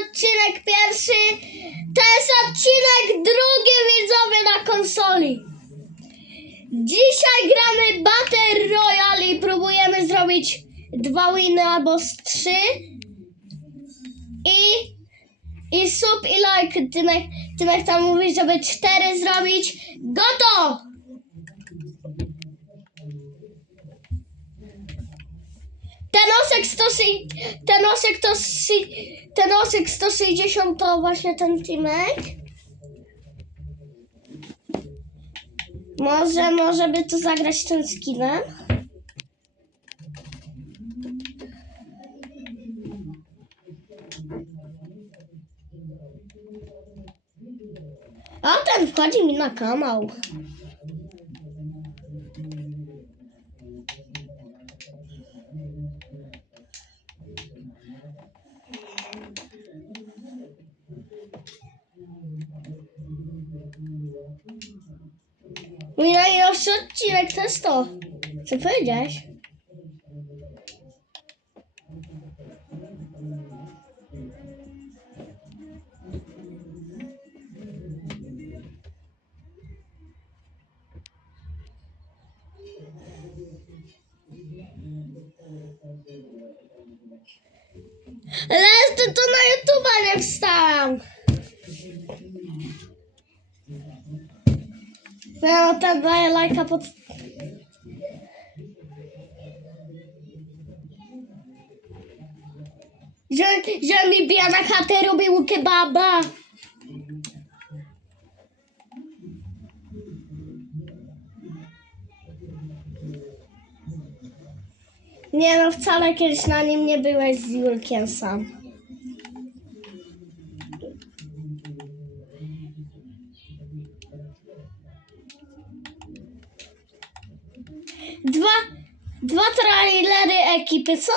odcinek pierwszy. To jest odcinek drugi widzowie na konsoli. Dzisiaj gramy Battle Royale i próbujemy zrobić dwa winy albo z trzy. I, i sub i like. Tymek, Tymek tam mówi, żeby cztery zrobić. Gotow! Ten osek 160, ten to si- ten osek 160 to właśnie ten teamek. Może, może by tu zagrać tym skinem. A ten wchodzi mi na kanał. Mój najnowszy odcinek to jest to. Co powiedziałeś? Ale jeszcze to na YouTube nie wstałem. Ja tam daję lajka pod... Że, że mi bija na chatę robił kebaba. Nie no, wcale kiedyś na nim nie byłeś z Julkiem sam. Dwa, dwa trailery ekipy są?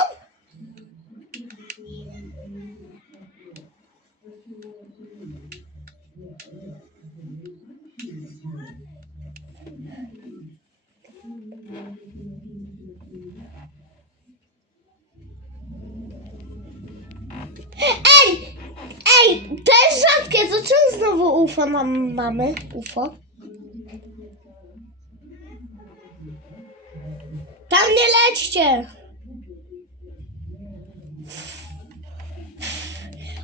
Ej! Ej! To jest rzadkie, to czemu znowu UFO mam, mamy? UFO? Tam nie lećcie!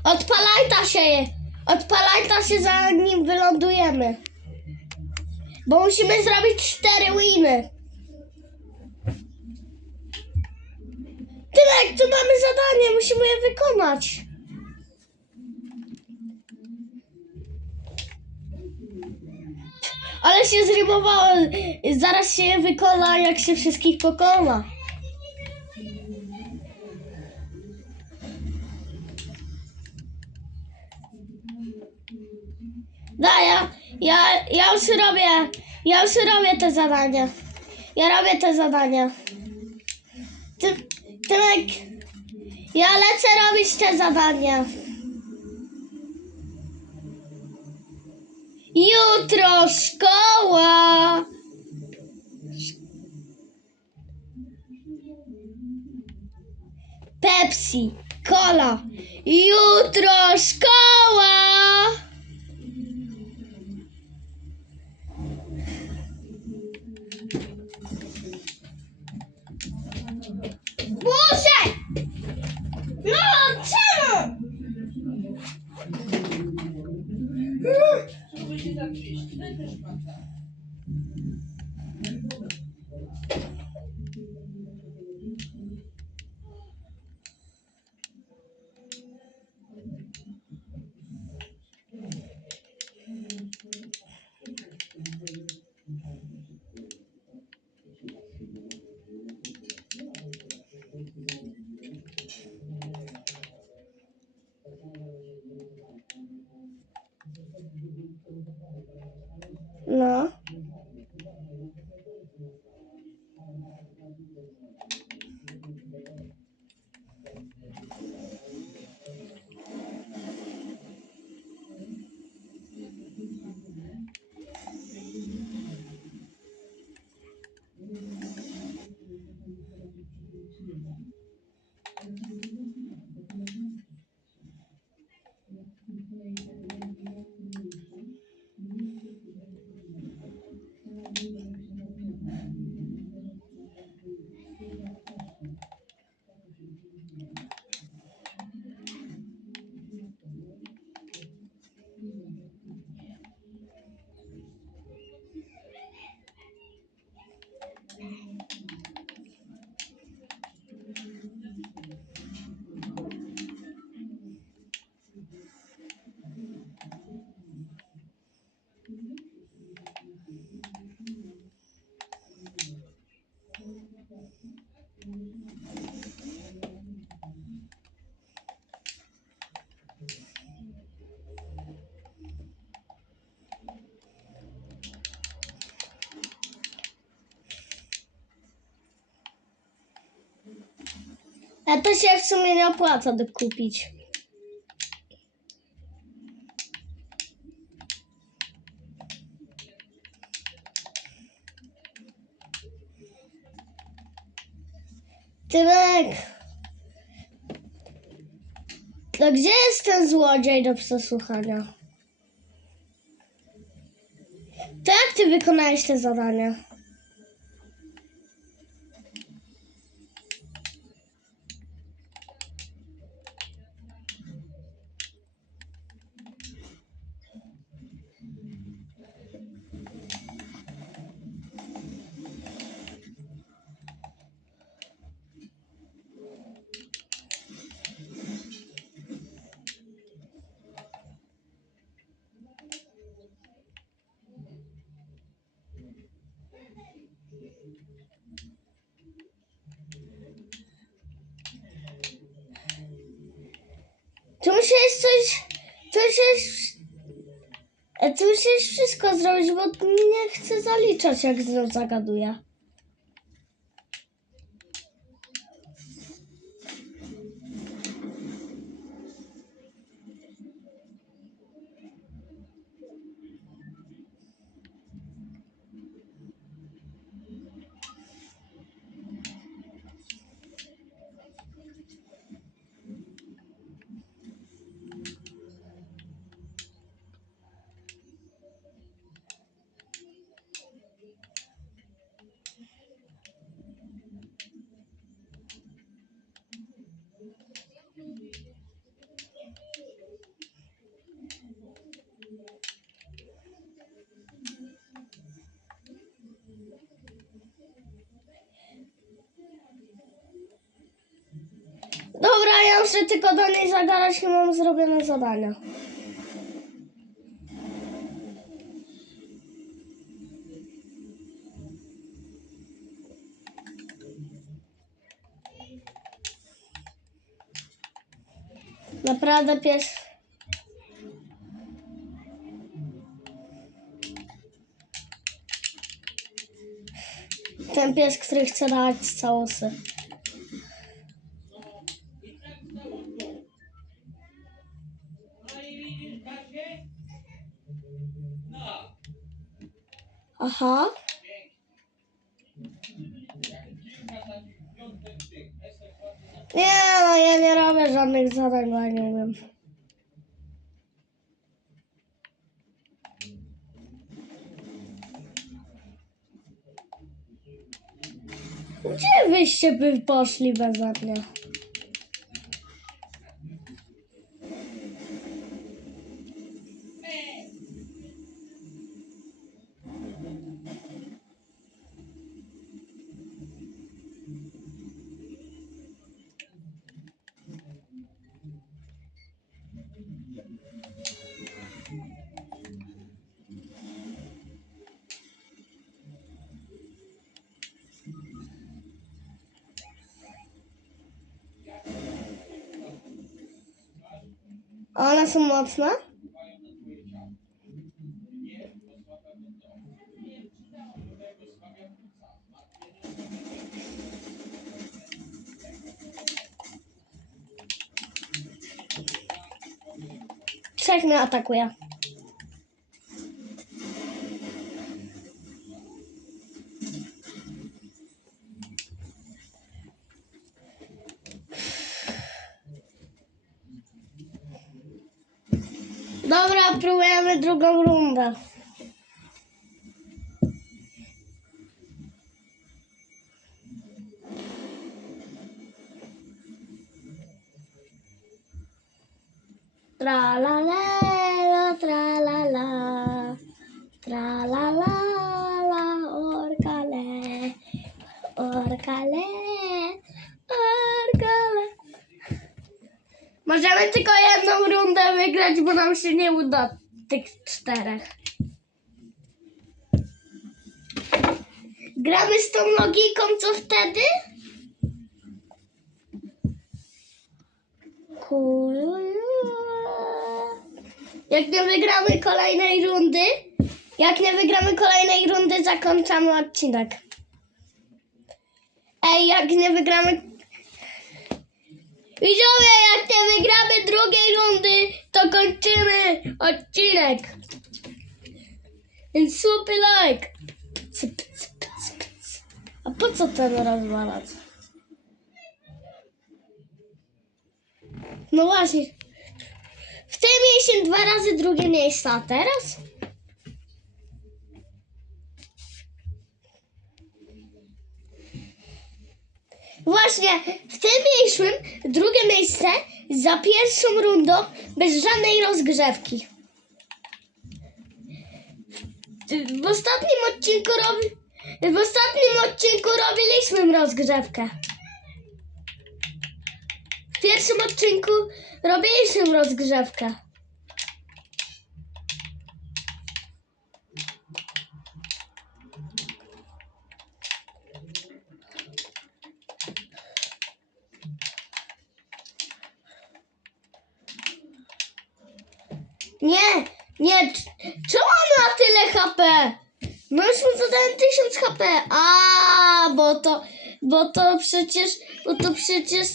Odpalajta się! Odpalajta się zanim wylądujemy. Bo musimy zrobić cztery winy. Tymek, tu mamy zadanie, musimy je wykonać. Ale się zrymowało. Zaraz się je wykona, jak się wszystkich pokona. Da, ja, ja, ja już robię, ja już robię te zadania. Ja robię te zadania. Ty, Tymek, ja lecę robić te zadania. Jutro szkoła. Pepsi, cola. Jutro szkoła. No. Amen. A to się w sumie nie opłaca kupić. Tymek! To gdzie jest ten złodziej do przesłuchania? To jak ty wykonałeś te zadania? Tu musiałeś coś. Tu musiałeś. e, Tu musiałeś wszystko zrobić, bo nie chcę zaliczać, jak zagaduję. Dobra, ja muszę tylko do niej zagadać i mam zrobione zadania. Naprawdę pies. Ten pies, który chce dać całusy. Aha. Nie, no ja nie robię żadnych zadań, bo ja nie umiem. Gdzie wyście by poszli beze mnie? A one są mocne? Trzech mnie atakuje. Dobra, próbujemy drugą rundę. La la la Możemy tylko jedną rundę wygrać, bo nam się nie uda tych czterech. Gramy z tą logiką, co wtedy? Kulu- Jak nie wygramy kolejnej rundy, jak nie wygramy kolejnej rundy, zakończamy odcinek. Ej, jak nie wygramy... Widzowie, jak nie wygramy drugiej rundy, to kończymy odcinek. Więc słupy like. Cyp, cyp, cyp, cyp. A po co ten rozwalać? No właśnie. W tym mieliśmy dwa razy drugie miejsce, a teraz? Właśnie, w tym mieliśmy drugie miejsce za pierwszą rundą bez żadnej rozgrzewki. W ostatnim odcinku robi... W ostatnim odcinku robiliśmy rozgrzewkę. W pierwszym odcinku robiliśmy rozgrzewkę. Nie, nie, c- czemu on ma tyle HP? No już mu zadałem 1000 HP. A, bo to, bo to przecież, bo to przecież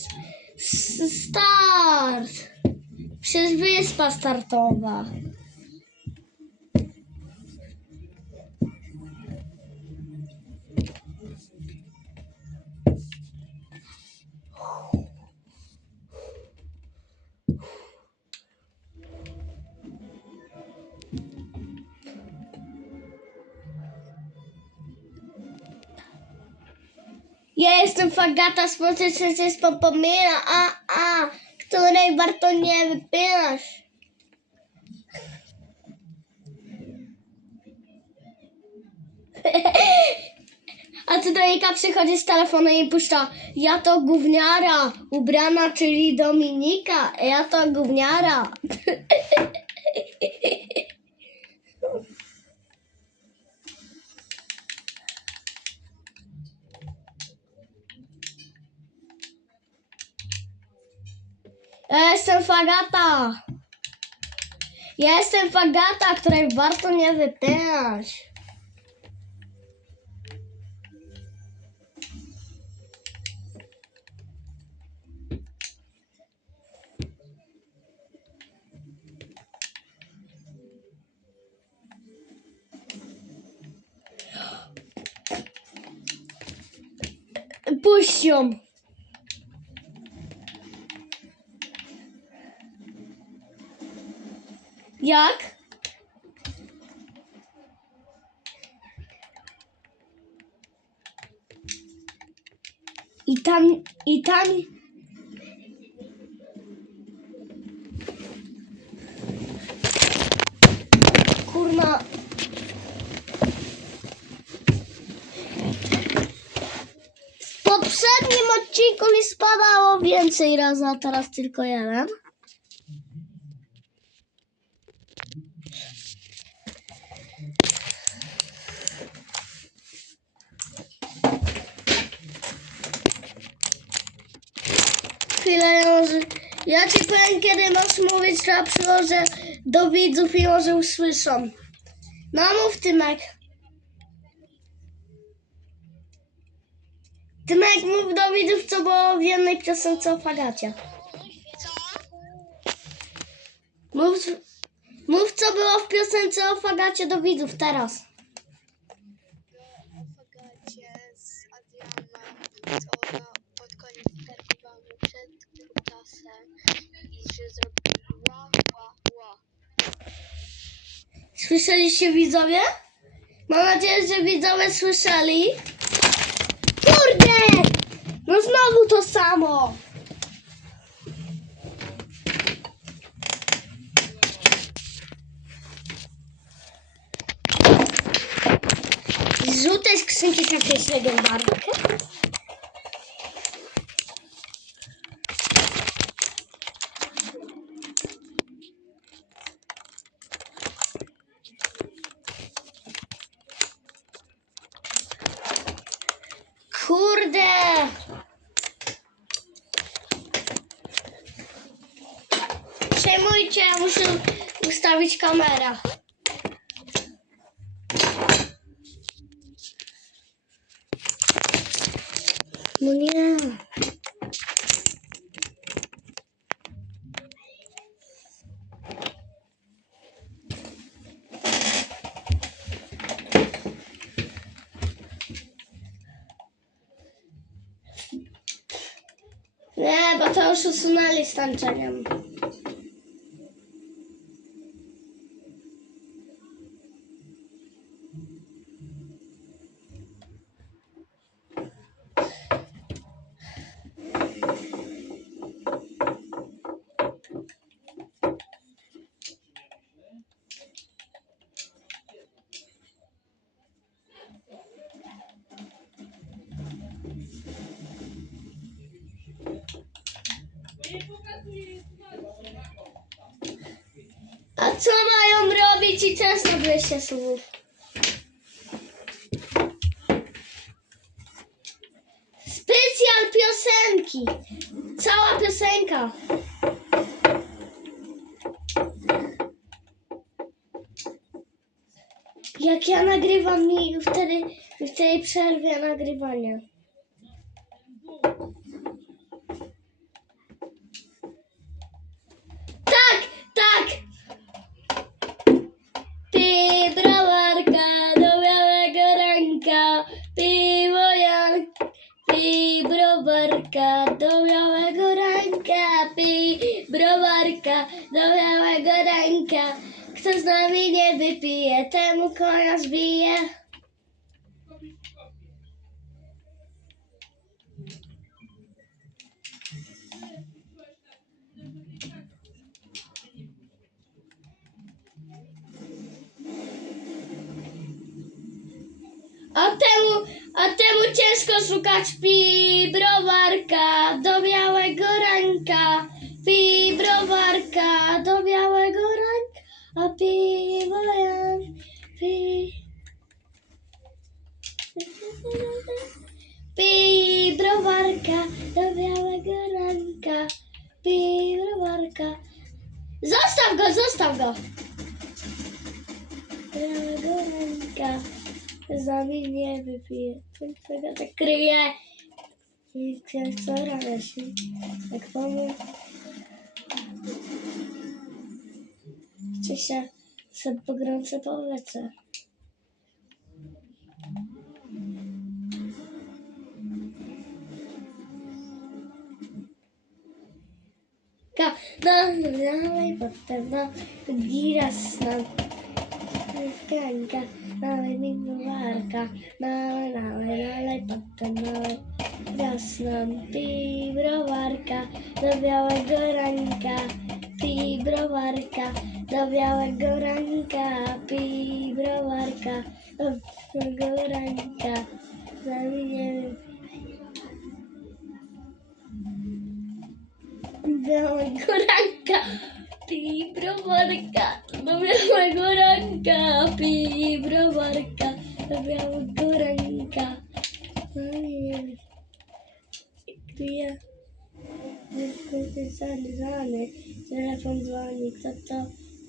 start. Przecież wyspa startowa. Ja jestem Fagata, z Popomira, a, a, której warto nie wypinać. A tu Donika przychodzi z telefonem i puszcza Ja to gówniara, ubrana, czyli Dominika, ja to gówniara. Fagata. Ja jestem Fagata, której warto nie wypinać. Puść ją. Jak? I tam, i tam. Kurna. W poprzednim odcinku mi spadało więcej razy, a teraz tylko jeden. Ja ci powiem, kiedy masz mówić, to ja przyłożę do widzów i może usłyszą. No mów, Tymek. Tymek, mów do widzów, co było w jednej piosence o fagacie. Mów, mów, co było w piosence o fagacie do widzów teraz. o fagacie z Adrianem, co ona pod koniec targowała mu przed i ła, ła. Słyszeliście widzowie? Mam nadzieję, że widzowie słyszeli. Kurde! No znowu to samo. Z żółtej skrzynki jakieś legendarkę. Kurde! Ustawić kamerę. No nie. Nie, bo to już usunęli z tańczeniem. A co mają robić i często 200 słów? Specjal piosenki. Cała piosenka. Jak ja nagrywam mi wtedy w tej przerwie nagrywania. Nie wypije, temu konia zbije. A temu, a temu ciężko szukać pi browarka do białego ranka. Pi browarka do białego ranka, a piwo pi. Pi browarka do białego ranka, pi browarka. Zostaw go, zostaw go. Białego ranka. Z nami nie wypije. Tego tak kryje. I co rano się. Tak powiem. Chce się sobie pogrące powietrze. Ka, no, no, dalej, potem, no, giras nam. Kanka, dalej mi browarka, dalej, dalej, dalej, potem dalej. Wiosną pi browarka, do białego ranka, pi browarka, do białego ranka, pi browarka, do białego ranka. Za mnie nie wiem. Białego ranka, pi browarka, do białego ranka, pi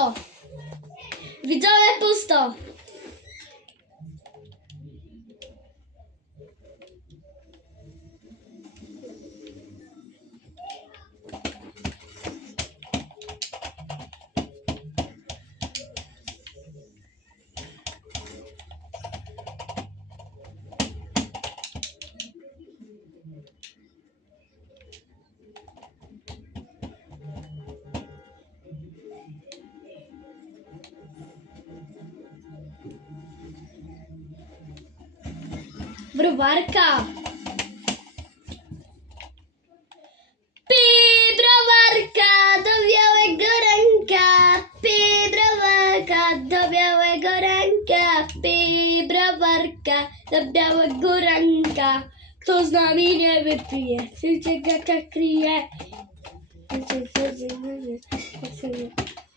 Pusto! Widzowie, pusto! Do białego ranka. Kto z nami nie wypije, życie jaka kryje.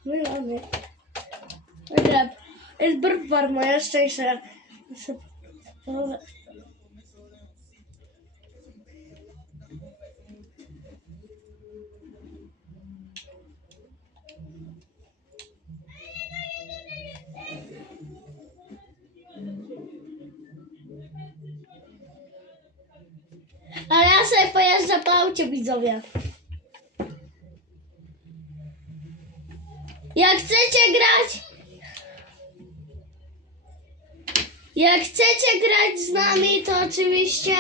My mamy. Dobra, jest browar Ale ja sobie pojeżdżę po aucie, widzowie. Jak chcecie grać... Jak chcecie grać z nami, to oczywiście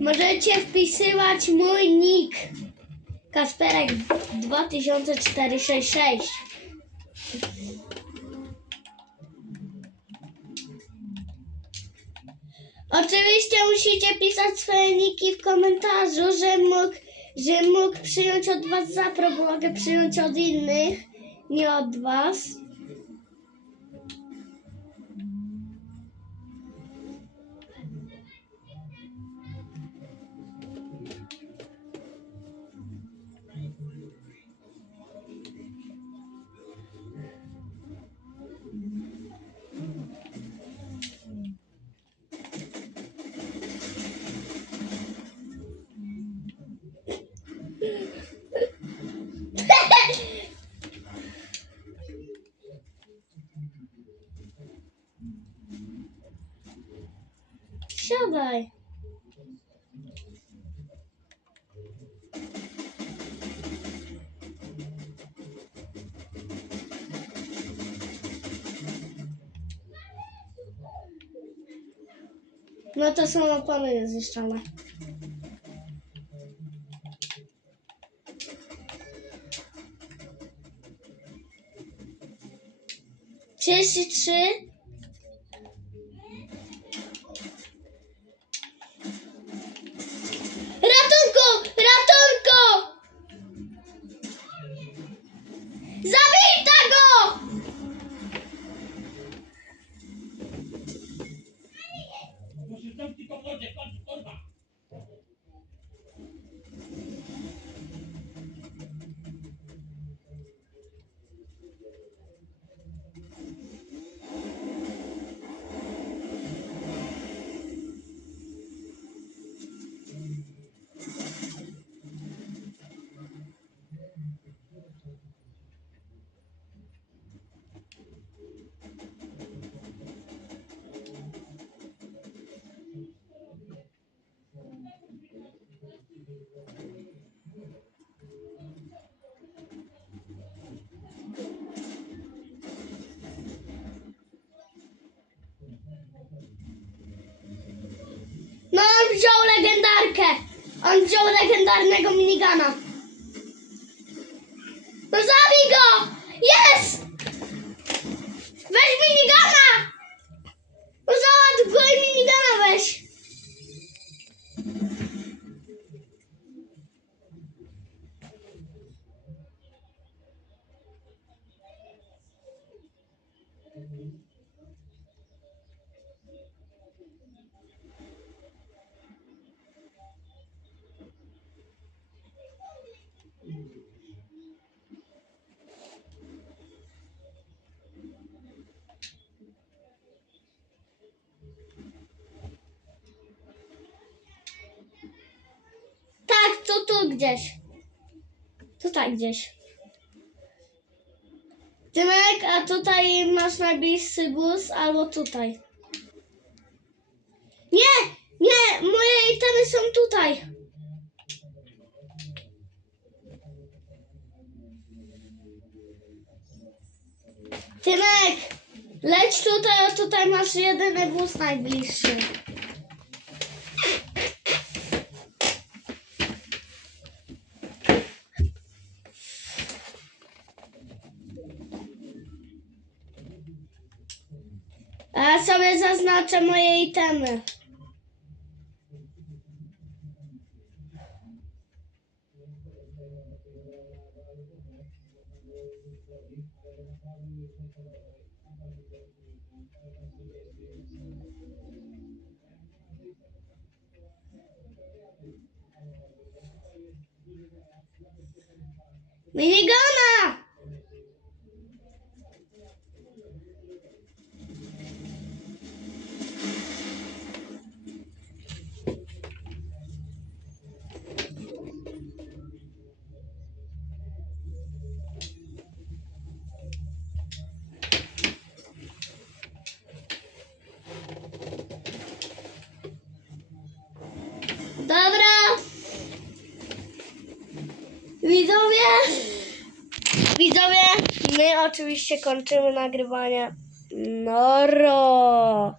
możecie wpisywać mój nick. Kasperek 2466. Oczywiście musicie pisać swoje niki w komentarzu, że mógł, że mógł przyjąć od was zapro, bo mogę przyjąć od innych, nie od was. No to są opony zniszczone. Trzydzieści trzy. Wziął legendarkę. On wziął legendarnego minigana. No zabij go! Jest! Weź minigana! No załatw go i minigana weź. Tak, to tu gdzieś. Tutaj gdzieś. Tymek, a tutaj masz najbliższy bus albo tutaj. Nie, nie, moje itemy są tutaj. Tymek, leć tutaj, a tutaj masz jedyny bus najbliższy. patrzę moje itemy. Minigona! Oczywiście kończymy nagrywanie. Noro.